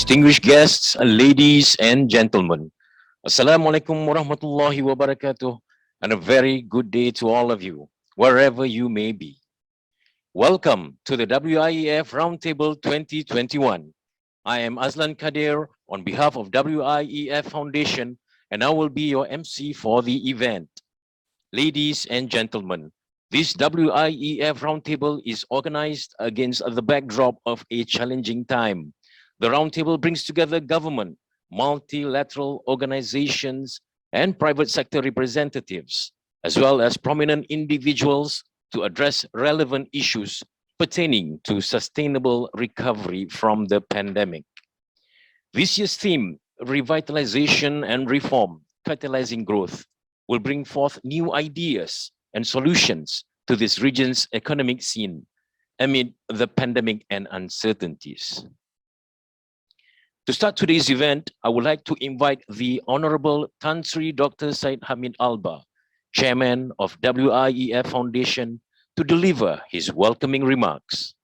distinguished guests, ladies and gentlemen. Assalamualaikum warahmatullahi wabarakatuh, and a very good day to all of you, wherever you may be. Welcome to the WIEF Roundtable 2021. I am Aslan Kadir on behalf of WIEF Foundation, and I will be your MC for the event. Ladies and gentlemen, this WIEF Roundtable is organized against the backdrop of a challenging time. The Roundtable brings together government, multilateral organizations, and private sector representatives, as well as prominent individuals to address relevant issues pertaining to sustainable recovery from the pandemic. This year's theme, revitalization and reform, catalyzing growth, will bring forth new ideas and solutions to this region's economic scene amid the pandemic and uncertainties. To start today's event, I would like to invite the Honorable Tan Sri Dr. Syed Hamid Albar, Chairman of WIEF Foundation, to deliver his welcoming remarks.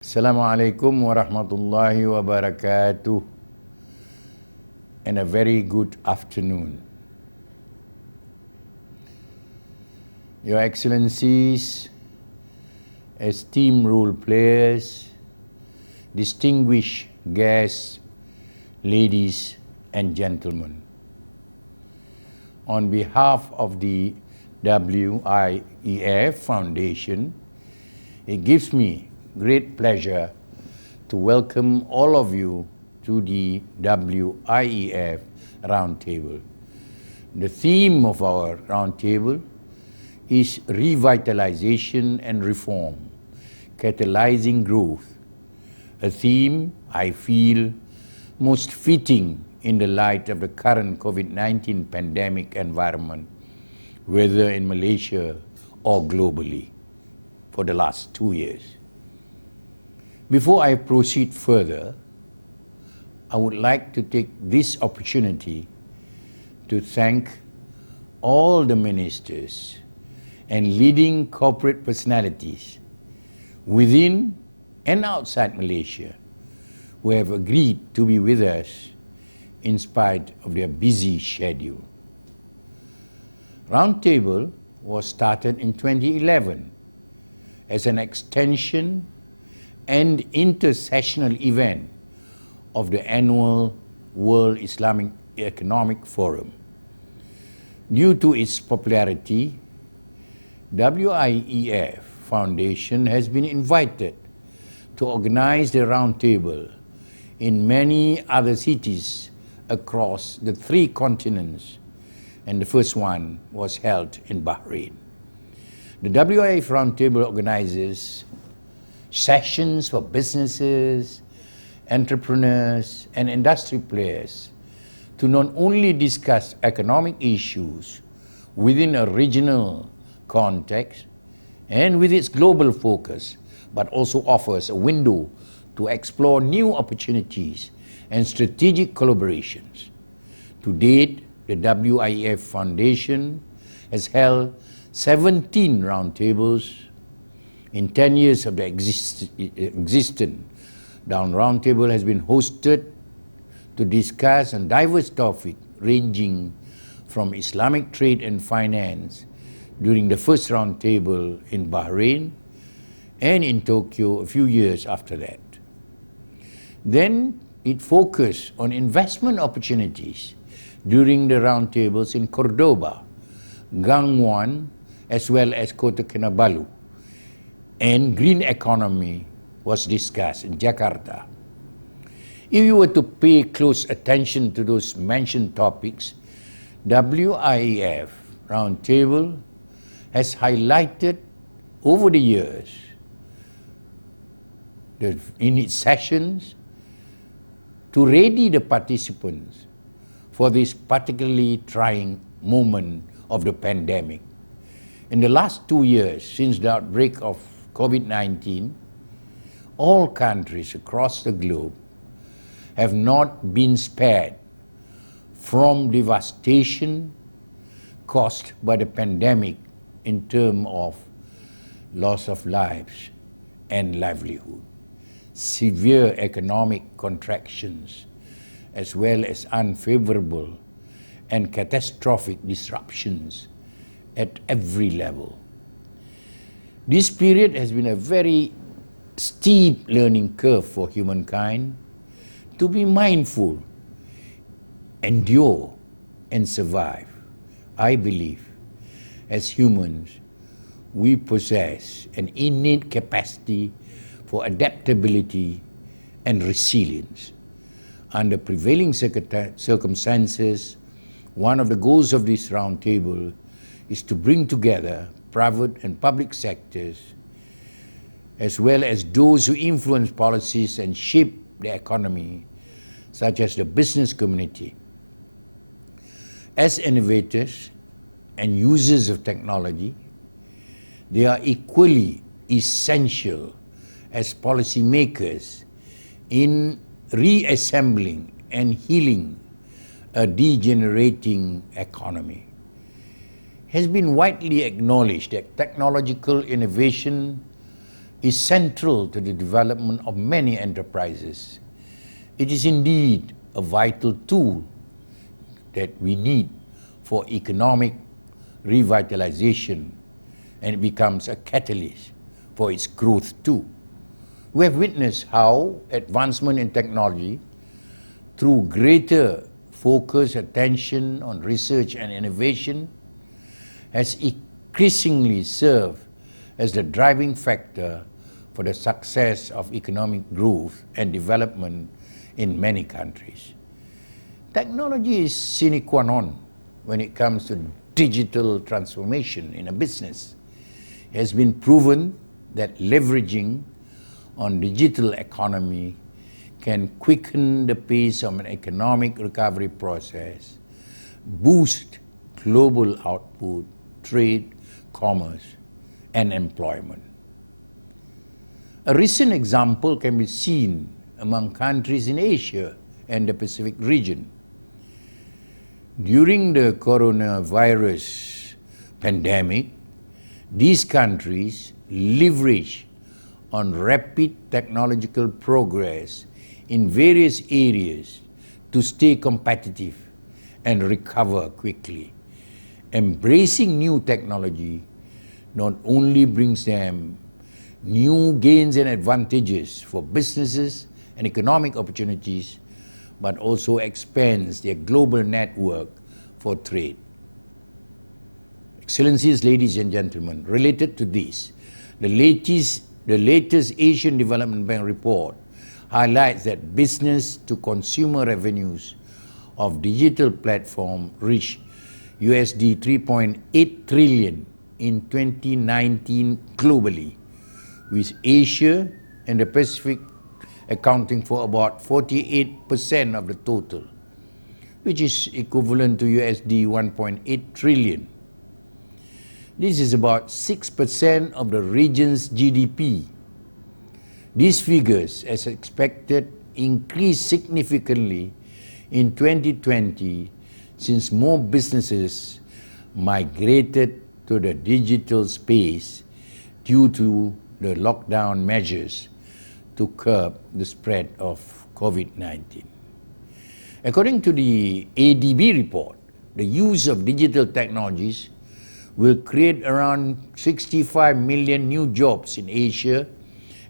Assalamualaikum warahmatullahi wabarakatuh, and a very good afternoon. Your Excellencies, esteemed role players, distinguished guests, ladies and gentlemen. On behalf of the WIEF Foundation, it gives me great pleasure to welcome all of you to the WIEF Roundtable. The theme of our roundtable is revitalization and reform, catalyzing growth, a theme I feel most fitting in the light of the current COVID-19 pandemic environment, whether in Malaysia or globally, for the last 2 years. Before I proceed further, I would like to take this opportunity to thank all the ministers and leading corporate personalities within and outside Malaysia who have agreed to be with us in spite of their busy schedule. Roundtable was started in 2011 as an extension and intersessional event of the annual World Islamic Economic Forum. Due to its popularity, WIEF Foundation has been invited to organize the roundtable in many other cities across the 3 continents, and the first one was held in Bahrain. The WIEF Roundtable organizes sessions for businesses, entrepreneurs, and industry players to not only discuss economic issues within a regional context and with its global focus, but also offers a window to explore new opportunities and strategic collaborations. To date, the WIEF Foundation has held 17 roundtables in 10 years of the existence. The roundtable has been hosted to discuss on diverse topics ranging from Islamic trade and finance during the first roundtable in Bahrain and in Tokyo a few years after that. Then it focused on investment opportunities during the roundtables in Cordoba, Gangwon, as well as Kota Kinabalu, and green economy was discussed in Jakarta. If you were to pay close attention to those mentioned topics, WIEF Roundtable has highlighted over the years in its sessions to ready the participants for this particularly trying moment of the pandemic. In the last 2 years since the outbreak of COVID-19, all countries across the globe have not been spared from devastation caused by the pandemic in terms of loss of lives and livelihood. severe economic contractions, as well as unfavorable and catastrophic disruptions at every level. This period has been a very steep learning curve for humankind to be mindful, endure, and survive. I believe, as humans, we possess an innate capacity for adaptability and resilience. Under prevailing circumstances, one of the goals of this roundtable is to bring together private and public sectors, as well as those who influence policies and shape the economy, such as the business community. As innovators and users of technology, they are equally essential as policymakers in reassembling and healing a degenerating economy. It has been widely acknowledged that technological innovation is central to the development of many enterprises. It is indeed a vital tool that we need for economic revitalization, and it becomes a catalyst for its growth too. We have witnessed how advancement in technology, through greater focus, attention on research and innovation, has increasingly served as the driving factor for the success of economic growth and development in many countries. Technology is sine qua non when it comes to digital transformation in a business. It has been proven that leveraging on digital economy can quicken the pace of an economic recovery process, boost global output, trade, commerce, and employment. A recent example can be seen among countries in Asia and the Pacific region. During the coronavirus pandemic, these countries leveraged on rapid technological progress in various areas to stay competitive and recover quickly. Embracing new technology not only brings them new gains and advantages for businesses and economic opportunities, but also expands their global network for trade. Excellencies, ladies and gentlemen, related to this, the latest Asian Development Bank report highlights that business-to-consumer revenues of digital platform reached USD 3.8 trillion in 2019 globally, with Asia and the Pacific accounting for about 48% of the total, which is equivalent to USD 1.8 trillion. This is about 6% of the region's GDP. These figures, as expected, increased significantly in 2020 since more businesses migrated to the digital space due to the lockdown measures to curb the spread of COVID-19. According to the ADB report, the use of digital technologies will create around 65 million new jobs in Asia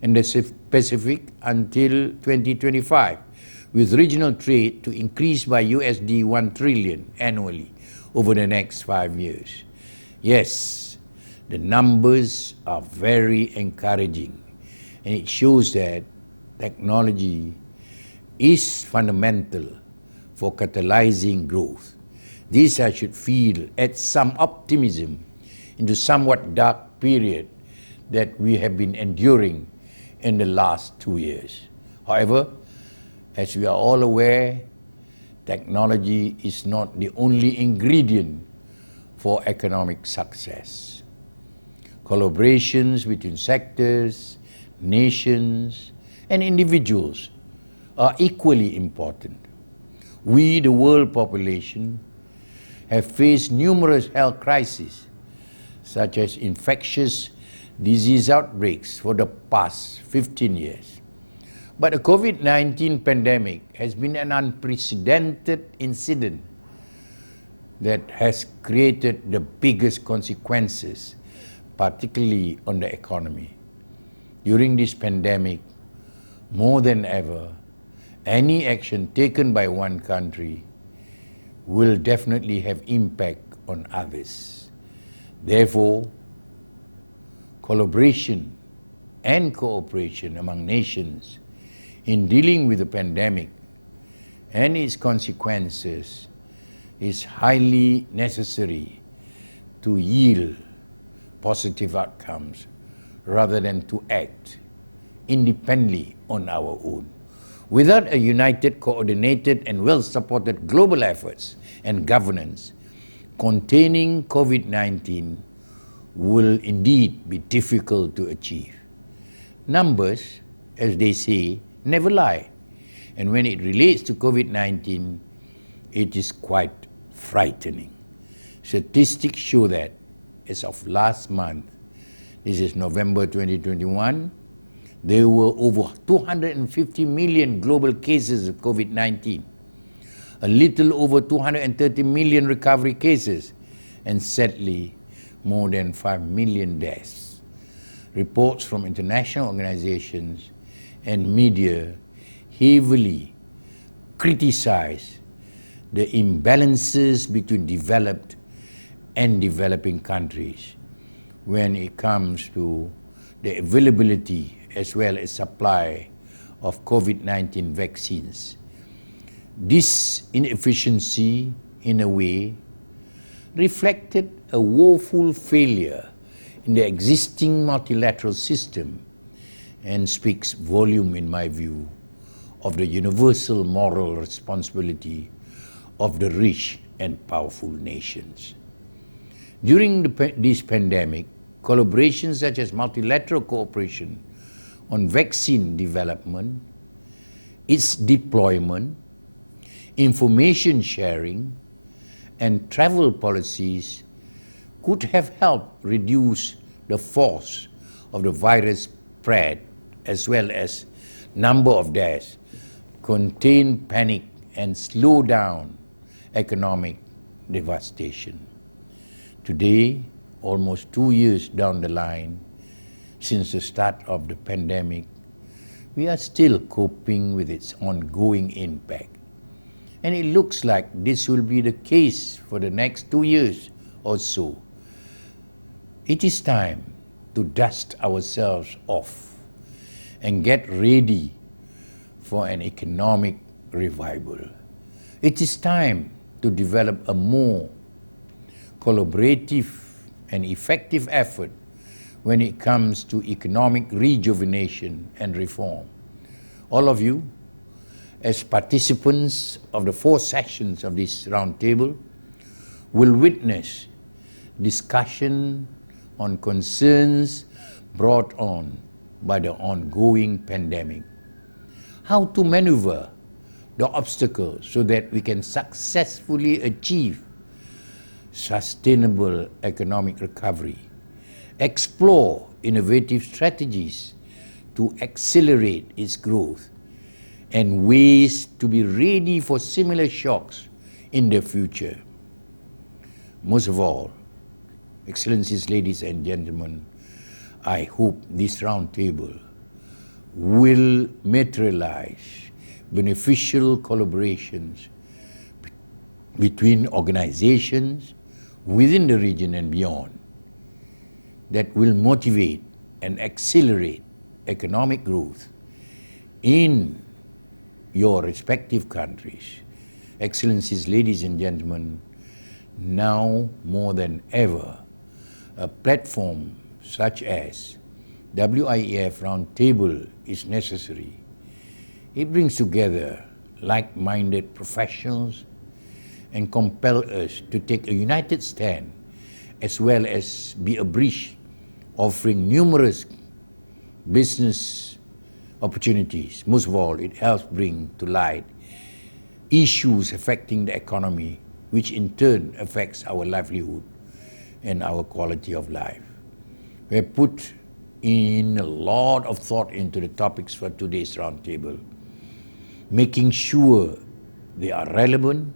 and the Pacific until 2025, with regional trade to increase by USD 1 trillion annually over the next 5 years. Yes, the numbers are very encouraging, and it shows that technology is fundamental for catalyzing growth. This I should feel adds some optimism into somewhat dark period that we have been enduring in the last 2 years. However, as we are all aware, technology is not the only ingredient for economic success. Collaborations between sectors, nations, and individuals are equally important. We, the world population, have faced numerous health crises, such as infectious disease outbreaks for the past 15 years. But the COVID-19 pandemic has been an unprecedented incident that has created the biggest consequences, particularly on the economy. During this pandemic, more than ever, any action taken by one country will definitely have impact on others. Therefore, collaboration and cooperation among nations in dealing with the pandemic and its consequences is highly necessary to yield positive outcomes rather than to act independently on our own. Without a united, coordinated, and well-supported global efforts and governance, containing COVID-19 will indeed be difficult to achieve. Numbers, as they say, never lie. And when it relates to COVID-19, it is quite frightening. Statistics show that as of last month, this is November 2021, there were over 250 million global cases of COVID-19, a little over 230 million recovery cases, and sadly, more than 5 million deaths. Reports from international organizations and media heavily criticize the imbalances between developed and developing countries when it comes to the availability as well as supply of COVID-19 vaccines. This inefficiency, in a way, reflected a woeful failure in the existing multilateral system and speaks volume, in my view, of the universal moral responsibility of the rich and powerful nations. During this pandemic, collaborations such as multilateral cooperation on vaccine development, its deployment, information sharing, and travel policies could have helped reduce the force of the virus spread as well as number of deaths, contain panic, and slow down economic devastation. Today, almost 2 years down the line, since the start of the pandemic, we are still coping with its ongoing impact. And it looks like this will be the case for the next 2 years or so. It is time to dust ourselves off and get ready for an economic revival. It is time to develop a more collaborative and effective effort when it comes to economic rejuvenation and reform. All of you, as participants of the 4 sessions of this roundtable, will witness discussion on concerns brought on by the ongoing pandemic. How to maneuver the obstacles so that we can successfully achieve sustainable economic recovery, explore innovative strategies to accelerate its growth, and ways to be ready for similar shocks in the future. Most of all, Excellencies, ladies and gentlemen, I hope this roundtable will materialize beneficial collaborations between organizations within the region and beyond that will motivate and accelerate economic growth in your respective countries. Excellencies, ladies and gentlemen, now more than ever, a platform such as WIEF Roundtable is necessary. It brings together like-minded professionals and compel us to take a united stand as well as be a bridge offering numerous business opportunities. Most of all, it helps bring to light issues affecting the economy, which in turn affects our livelihood and our quality of life. We have put in a lot of thought into the topics for today's roundtable, making sure they are relevant,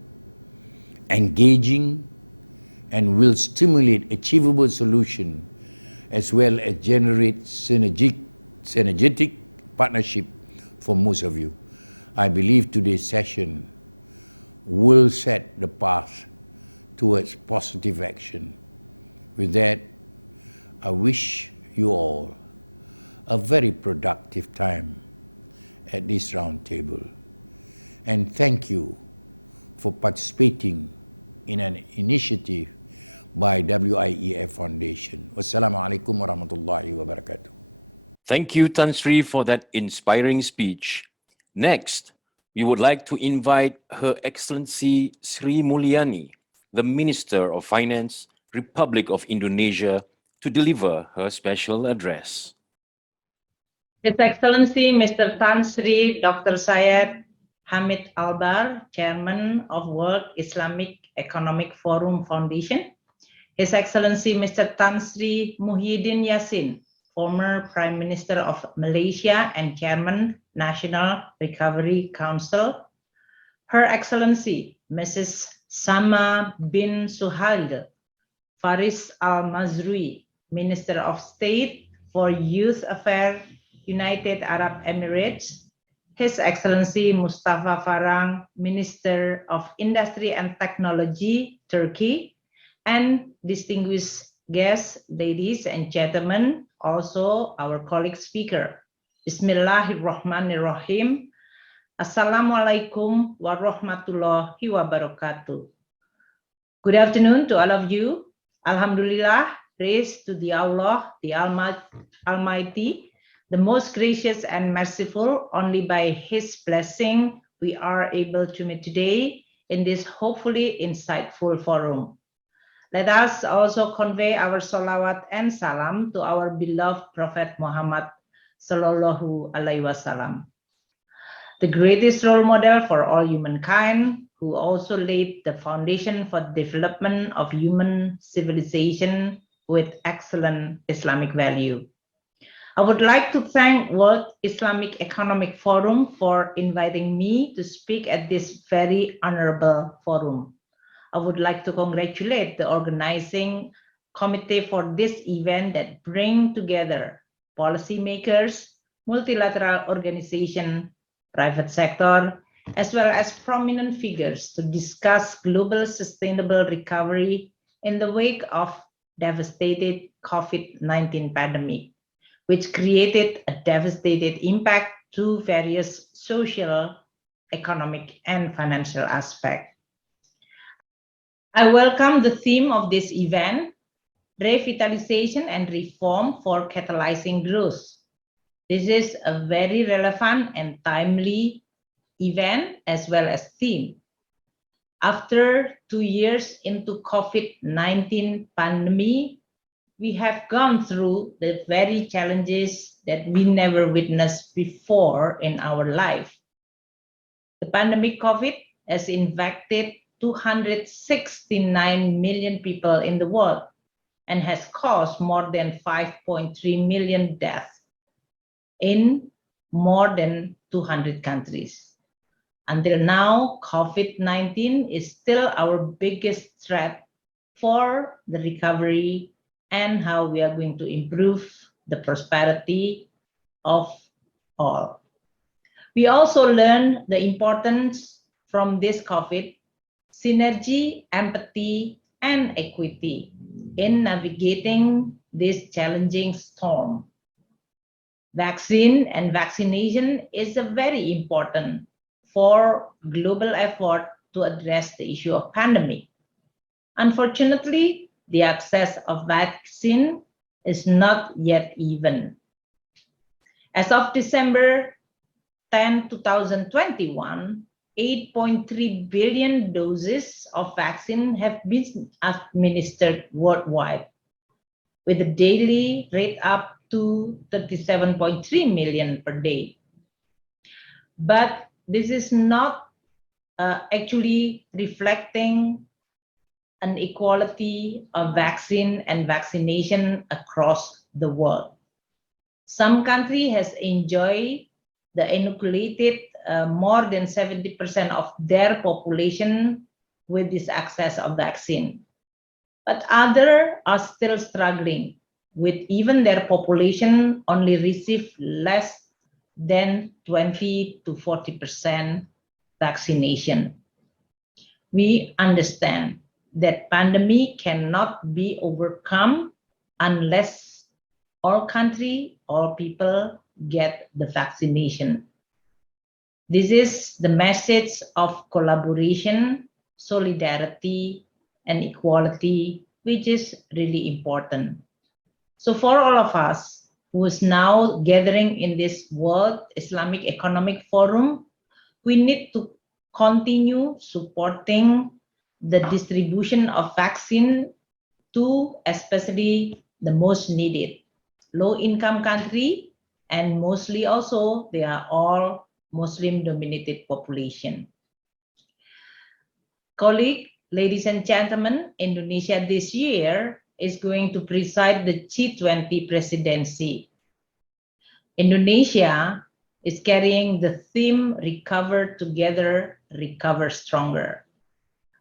engaging, and will stimulate achievable solution as well as generate synergetic partnership for most of you. I believe today's session will set the path towards positive action. With that, I wish you all a very productive time at this round table. And thank you for participating in an initiative by WIEF Foundation. Wassalamualaikum warahmatullahi wabarakatuh. Thank you, Tan Sri, for that inspiring speech. Next, we would like to invite Her Excellency Sri Mulyani, the Minister of Finance, Republic of Indonesia, to deliver her special address. His Excellency Mr. Tan Sri Dr. Syed Hamid Albar, Chairman of World Islamic Economic Forum Foundation. His Excellency Mr. Tan Sri Muhyiddin Yassin, former Prime Minister of Malaysia and Chairman National Recovery Council. Her Excellency Mrs. Sama bin Suhail Faris Al-Mazrui, Minister of State for Youth Affairs, United Arab Emirates. His Excellency Mustafa Farang, Minister of Industry and Technology, Turkey, and distinguished guests, ladies and gentlemen, also our colleague speaker. Bismillahirrahmanirrahim. Assalamualaikum warahmatullahi wabarakatuh. Good afternoon to all of you. Alhamdulillah, praise to the Allah, the Almighty, the most gracious and merciful. Only by His blessing we are able to meet today in this hopefully insightful forum. Let us also convey our salawat and salam to our beloved Prophet Muhammad Sallallahu Alaihi Wasallam, the greatest role model for all humankind, who also laid the foundation for the development of human civilization with excellent Islamic value. I would like to thank World Islamic Economic Forum for inviting me to speak at this very honorable forum. I would like to congratulate the organizing committee for this event that bring together policymakers, multilateral organization, private sector, as well as prominent figures to discuss global sustainable recovery in the wake of devastated COVID-19 pandemic, which created a devastating impact to various social, economic, and financial aspects. I welcome the theme of this event, revitalization and reform for catalyzing growth. This is a very relevant and timely event as well as theme. After 2 years into COVID-19 pandemic, we have gone through the very challenges that we never witnessed before in our life. The pandemic COVID has infected 269 million people in the world and has caused more than 5.3 million deaths in more than 200 countries. Until now, COVID-19 is still our biggest threat for the recovery and how we are going to improve the prosperity of all. We also learn the importance from this COVID, synergy, empathy, and equity in navigating this challenging storm. Vaccine and vaccination is a very important for global effort to address the issue of pandemic. Unfortunately, the access of vaccine is not yet even. As of December 10, 2021, 8.3 billion doses of vaccine have been administered worldwide, with a daily rate up to 37.3 million per day. But this is not actually reflecting an equality of vaccine and vaccination across the world. Some country has enjoyed the inoculated more than 70% of their population with this access of vaccine. But others are still struggling with even their population only receive less than 20 to 40% vaccination. We understand that pandemic cannot be overcome unless all country, all people get the vaccination. This is the message of collaboration, solidarity, and equality, which is really important. So for all of us who is now gathering in this World Islamic Economic Forum, we need to continue supporting the distribution of vaccine to especially the most needed, low-income country, and mostly also they are all Muslim-dominated population. Colleagues, ladies and gentlemen, Indonesia this year is going to preside the G20 presidency. Indonesia is carrying the theme Recover Together, Recover Stronger.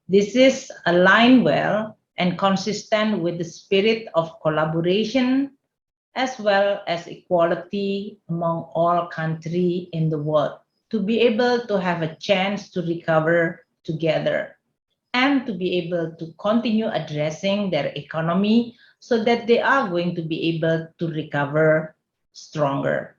This is aligned well and consistent with the spirit of collaboration as well as equality among all countries in the world, to be able to have a chance to recover together and to be able to continue addressing their economy so that they are going to be able to recover stronger.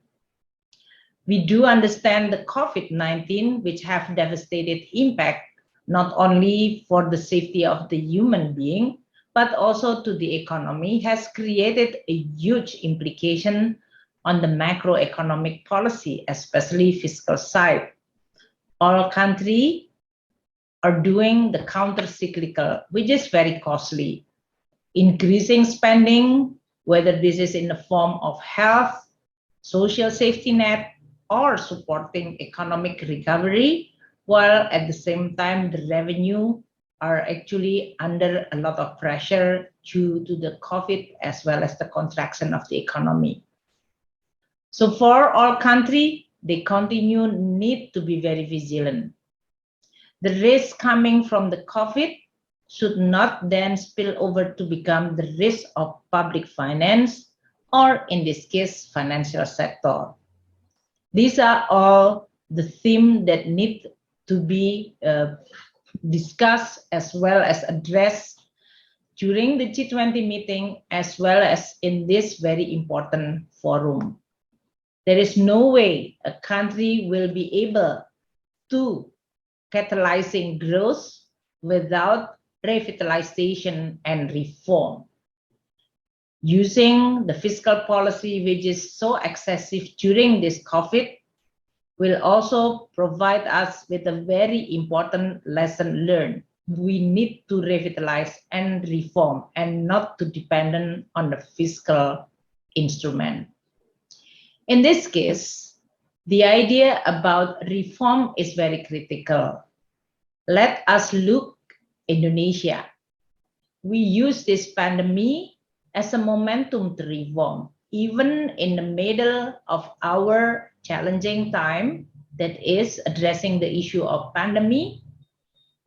We do understand the COVID-19, which have devastated impact not only for the safety of the human being, but also to the economy, has created a huge implication on the macroeconomic policy, especially fiscal side. All countries are doing the counter-cyclical, which is very costly, increasing spending, whether this is in the form of health, social safety net, or supporting economic recovery, while at the same time the revenue are actually under a lot of pressure due to the COVID as well as the contraction of the economy. So for all countries, they continue need to be very vigilant. The risk coming from the COVID should not then spill over to become the risk of public finance, or in this case, financial sector. These are all the themes that need to be discussed as well as addressed during the G20 meeting as well as in this very important forum. There is no way a country will be able to catalyzing growth without revitalization and reform. Using the fiscal policy, which is so excessive during this COVID, will also provide us with a very important lesson learned. We need to revitalize and reform and not to depend on the fiscal instrument. In this case, the idea about reform is very critical. Let us look Indonesia. We use this pandemic as a momentum to reform, even in the middle of our challenging time, that is addressing the issue of pandemic.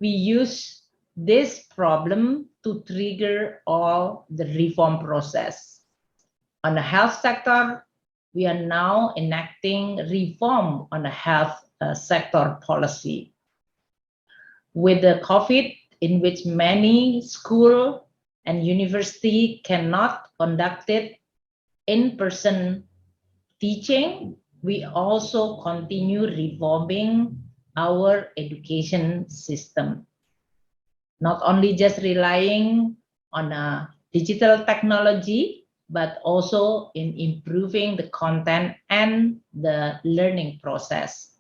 We use this problem to trigger all the reform process. On the health sector, we are now enacting reform on the health sector policy. With the COVID, in which many schools and university cannot conduct it in-person teaching, we also continue reforming our education system. Not only just relying on a digital technology, but also in improving the content and the learning process,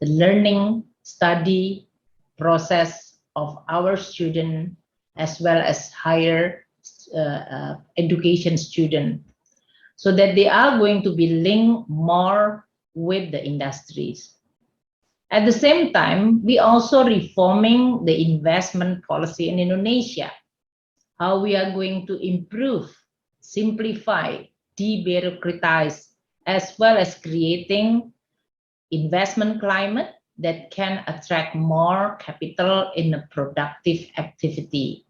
the learning study process of our students as well as higher education students, so that they are going to be linked more with the industries. At the same time, we also reforming the investment policy in Indonesia, how we are going to improve, simplify, debureaucratize as well as creating investment climate that can attract more capital in a productive activity.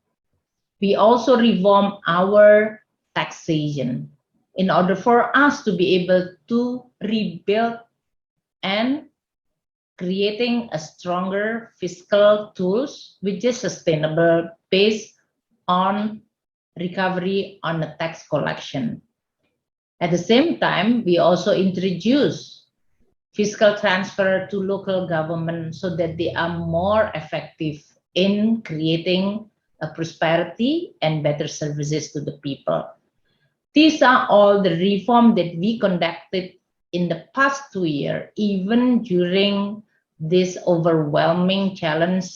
We also reform our taxation in order for us to be able to rebuild and creating a stronger fiscal tools which is sustainable based on recovery on the tax collection. At the same time, we also introduce fiscal transfer to local government so that they are more effective in creating a prosperity and better services to the people. These are all the reform that we conducted in the past 2 years, even during this overwhelming challenge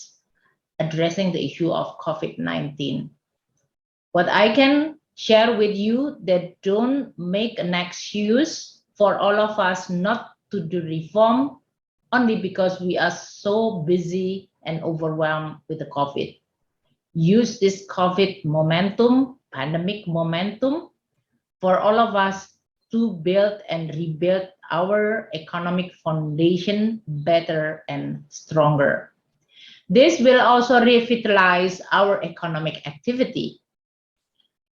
addressing the issue of COVID-19. What I can share with you that don't make an excuse for all of us not to do reform only because we are so busy and overwhelmed with the COVID. Use this COVID momentum, pandemic momentum, for all of us to build and rebuild our economic foundation better and stronger. This will also revitalize our economic activity.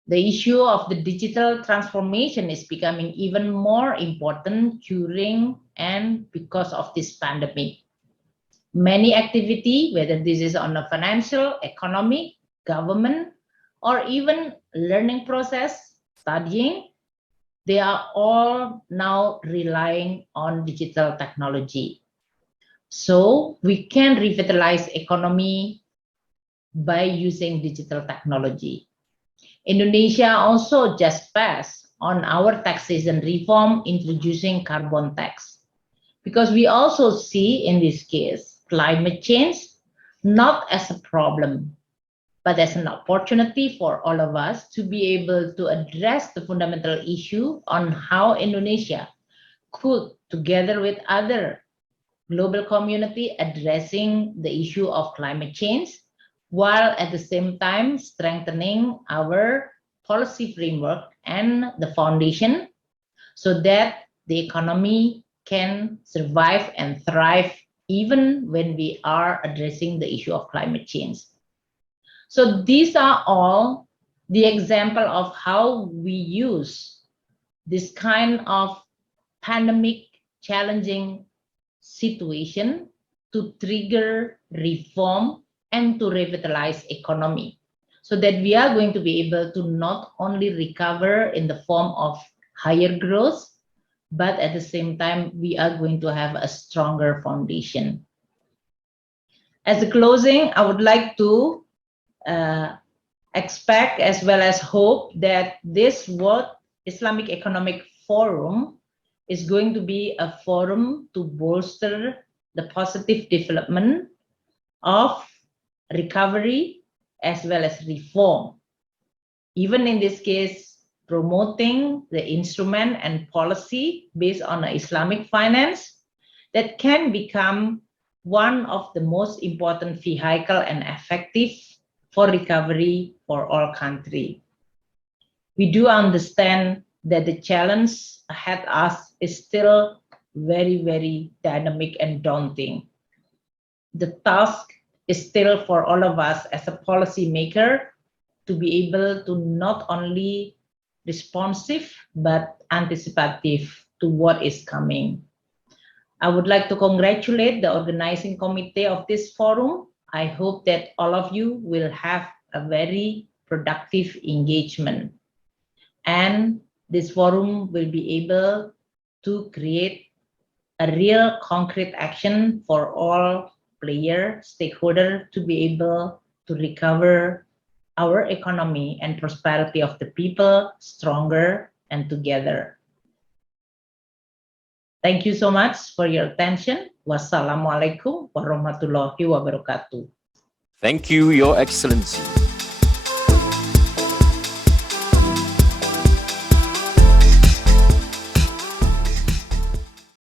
The issue of the digital transformation is becoming even more important during and because of this pandemic. Many activity, whether this is on a financial, economic, government, or even learning process, studying, they are all now relying on digital technology. So we can revitalize economy by using digital technology. Indonesia also just passed on our taxation reform introducing carbon tax. Because we also see in this case climate change not as a problem, but as an opportunity for all of us to be able to address the fundamental issue on how Indonesia could, together with other global community, addressing the issue of climate change, while at the same time strengthening our policy framework and the foundation so that the economy can survive and thrive even when we are addressing the issue of climate change. So these are all the example of how we use this kind of pandemic challenging situation to trigger reform and to revitalize economy so that we are going to be able to not only recover in the form of higher growth, but at the same time, we are going to have a stronger foundation. As a closing, I would like to expect as well as hope that this World Islamic Economic Forum is going to be a forum to bolster the positive development of recovery as well as reform. Even in this case, promoting the instrument and policy based on Islamic finance that can become one of the most important vehicle and effective for recovery for all countries. We do understand that the challenge ahead us is still very, very dynamic and daunting. The task is still for all of us as a policymaker to be able to not only responsive but anticipative to what is coming. I would like to congratulate the organizing committee of this forum. I hope that all of you will have a very productive engagement. And this forum will be able to create a real concrete action for all players, stakeholders to be able to recover our economy and prosperity of the people stronger and together. Thank you so much for your attention. Wassalamualaikum warahmatullahi wabarakatuh. Thank you, Your Excellency.